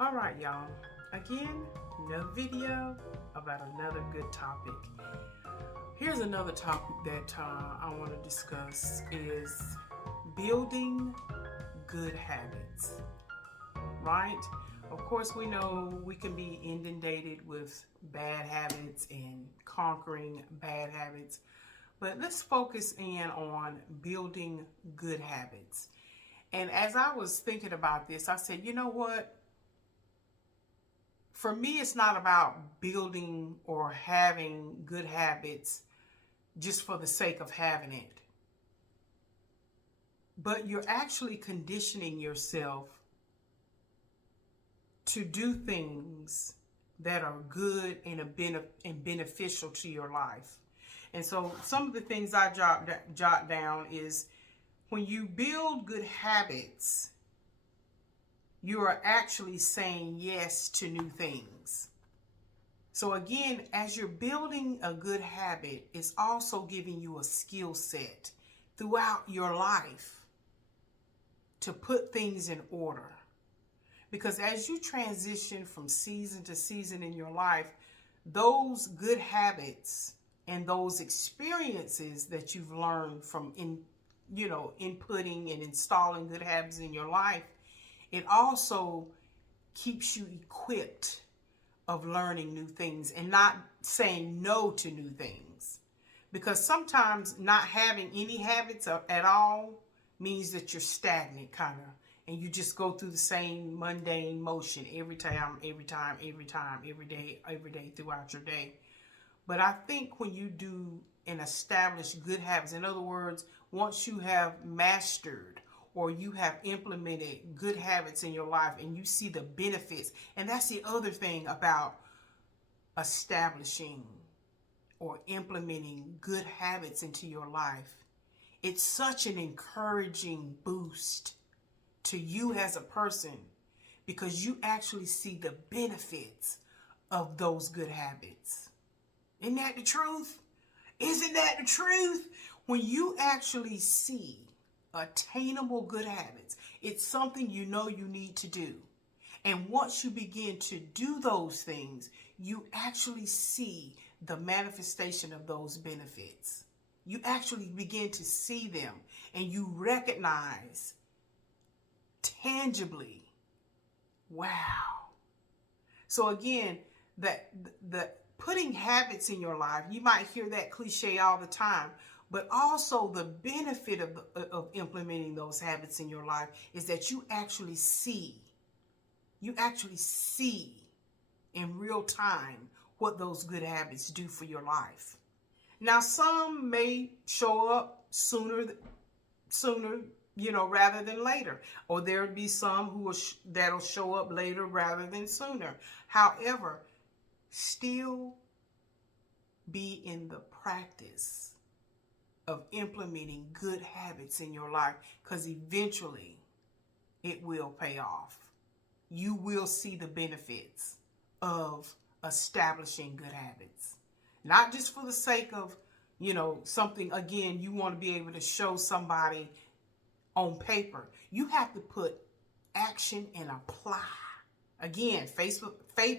All right, y'all. Again, another video about another good topic. Here's another topic that I want to discuss is building good habits, right? Of course, we know we can be inundated with bad habits and conquering bad habits, but let's focus in on building good habits. And as I was thinking about this, I said, you know what? For me, it's not about building or having good habits just for the sake of having it, but you're actually conditioning yourself to do things that are good and beneficial to your life. And so some of the things I jot down is when you build good habits, you are actually saying yes to new things. So again, as you're building a good habit, it's also giving you a skill set throughout your life to put things in order. Because as you transition from season to season in your life, those good habits and those experiences that you've learned from inputting and installing good habits in your life, it also keeps you equipped of learning new things and not saying no to new things. Because sometimes not having any habits at all means that you're stagnant, kind of, and you just go through the same mundane motion every day throughout your day. But I think when you do and establish good habits, in other words, once you have mastered or you have implemented good habits in your life and you see the benefits, and that's the other thing about establishing or implementing good habits into your life. It's such an encouraging boost to you as a person because you actually see the benefits of those good habits. Isn't that the truth? Isn't that the truth? When you actually see attainable good habits, it's something you know you need to do. And once you begin to do those things, you actually see the manifestation of those benefits. You actually begin to see them and you recognize tangibly, wow. So again, the putting habits in your life, you might hear that cliche all the time, but also the benefit of implementing those habits in your life is that you actually see in real time what those good habits do for your life. Now, some may show up sooner, rather than later, or there'll be some that'll show up later rather than sooner. However, still be in the practice of implementing good habits in your life, because eventually it will pay off. You will see the benefits of establishing good habits. Not just for the sake of, something, again, you want to be able to show somebody on paper. You have to put action and apply. Again, faith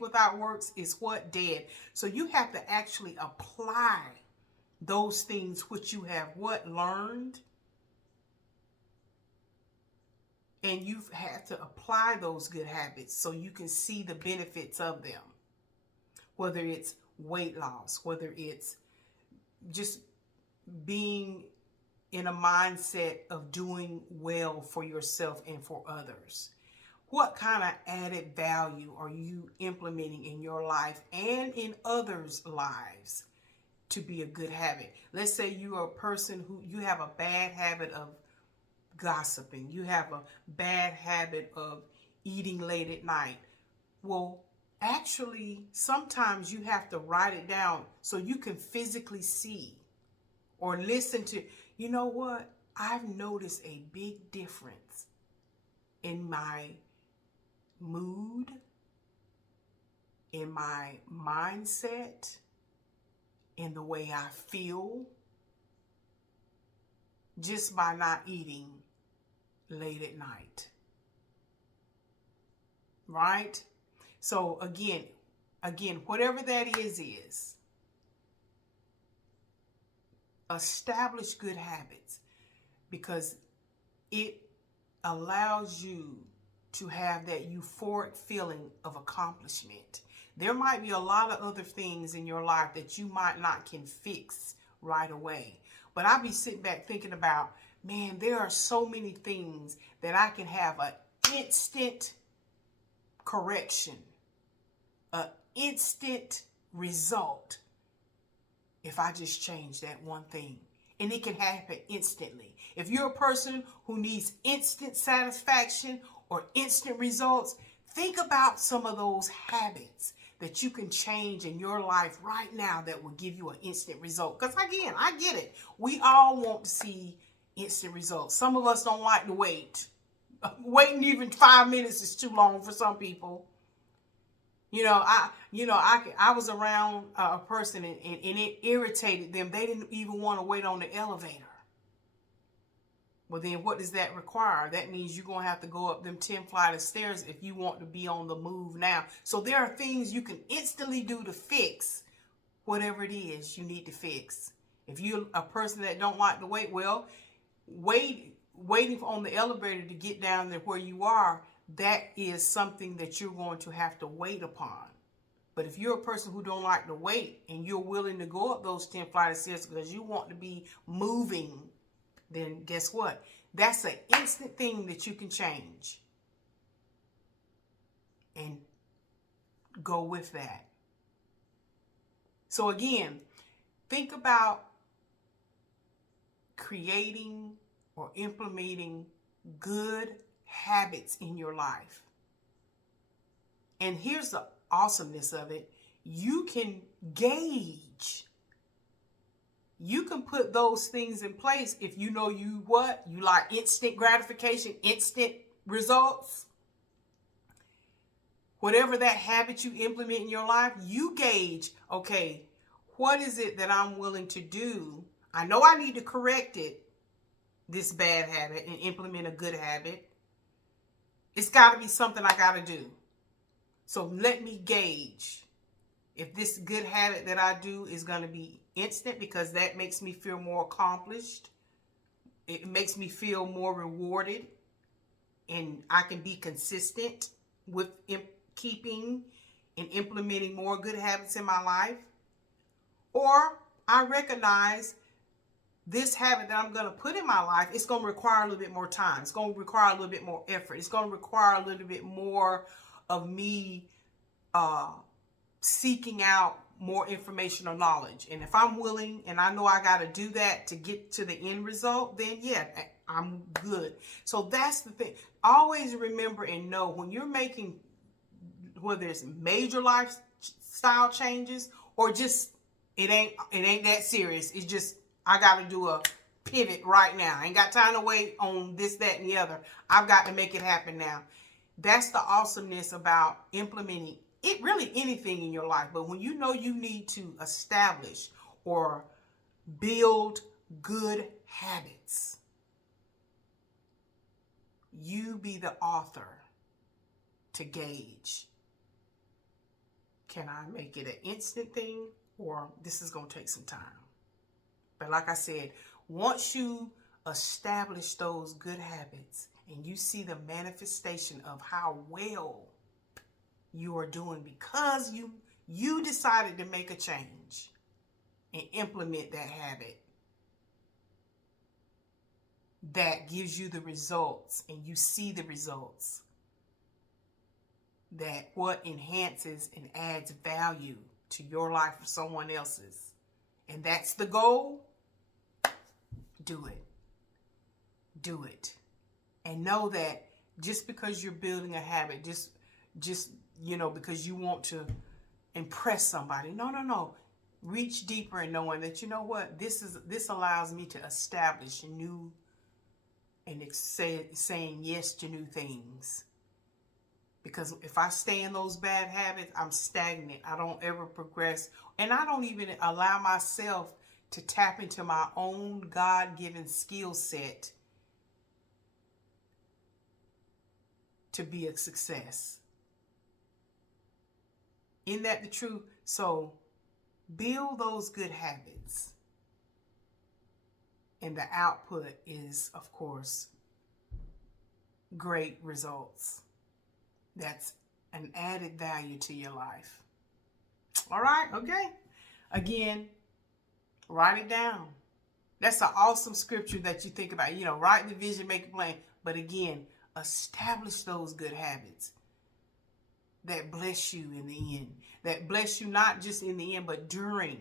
without works is what? Dead. So you have to actually apply those things which you have learned. And you've had to apply those good habits so you can see the benefits of them. Whether it's weight loss, whether it's just being in a mindset of doing well for yourself and for others. What kind of added value are you implementing in your life and in others' lives to be a good habit? Let's say you are a person who you have a bad habit of gossiping. You have a bad habit of eating late at night. Well, actually, sometimes you have to write it down so you can physically see or listen to. You know what? I've noticed a big difference in my mood, in my mindset, in the way I feel, just by not eating late at night. right? So again, whatever that is establish good habits, because it allows you to have that euphoric feeling of accomplishment. There might be a lot of other things in your life that you might not can fix right away. But I'll be sitting back thinking about, man, there are so many things that I can have an instant correction, an instant result if I just change that one thing. And it can happen instantly. If you're a person who needs instant satisfaction or instant results, think about some of those habits that you can change in your life right now that will give you an instant result. Because again, I get it. We all want to see instant results. Some of us don't like to wait. Waiting even 5 minutes is too long for some people. I was around a person and it irritated them. They didn't even want to wait on the elevator. Well, then what does that require? That means you're going to have to go up them 10 flight of stairs if you want to be on the move now. So there are things you can instantly do to fix whatever it is you need to fix. If you're a person that don't like to wait, well, waiting on the elevator to get down there where you are, that is something that you're going to have to wait upon. But if you're a person who don't like to wait and you're willing to go up those 10 flight of stairs because you want to be moving, then guess what? That's an instant thing that you can change. And go with that. So again, think about creating or implementing good habits in your life. And here's the awesomeness of it. You can gauge. You can put those things in place if you know you like instant gratification, instant results. Whatever that habit you implement in your life, you gauge, okay, what is it that I'm willing to do? I know I need to correct it, this bad habit, and implement a good habit. It's got to be something I got to do. So let me gauge if this good habit that I do is going to be instant, because that makes me feel more accomplished. It makes me feel more rewarded, and I can be consistent with keeping and implementing more good habits in my life. Or I recognize this habit that I'm going to put in my life, it's going to require a little bit more time. It's going to require a little bit more effort. It's going to require a little bit more of me seeking out more information or knowledge. And if I'm willing and I know I got to do that to get to the end result, then yeah, I'm good. So that's the thing. Always remember and know when you're making, whether it's major lifestyle changes or just it ain't that serious. It's just I got to do a pivot right now. I ain't got time to wait on this, that, and the other. I've got to make it happen now. That's the awesomeness about implementing it, really anything in your life. But when you know you need to establish or build good habits, you be the author to gauge. Can I make it an instant thing, or this is going to take some time? But like I said, once you establish those good habits and you see the manifestation of how well you are doing because you decided to make a change and implement that habit, that gives you the results and you see the results, that what enhances and adds value to your life or someone else's, and that's the goal, do it. Do it. And know that just because you're building a habit, just because you want to impress somebody, no. Reach deeper in knowing that, you know what, this allows me to establish new and saying yes to new things. Because if I stay in those bad habits, I'm stagnant. I don't ever progress. And I don't even allow myself to tap into my own God-given skill set to be a success. Isn't that the truth? So build those good habits. And the output is, of course, great results. That's an added value to your life. All right, okay. Again, write it down. That's an awesome scripture that you think about. You know, write the vision, make a plan. But again, establish those good habits that bless you in the end. That bless you not just in the end, but during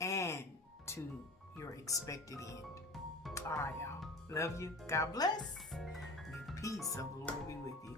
and to your expected end. All right, y'all. Love you. God bless. May the peace of the Lord be with you.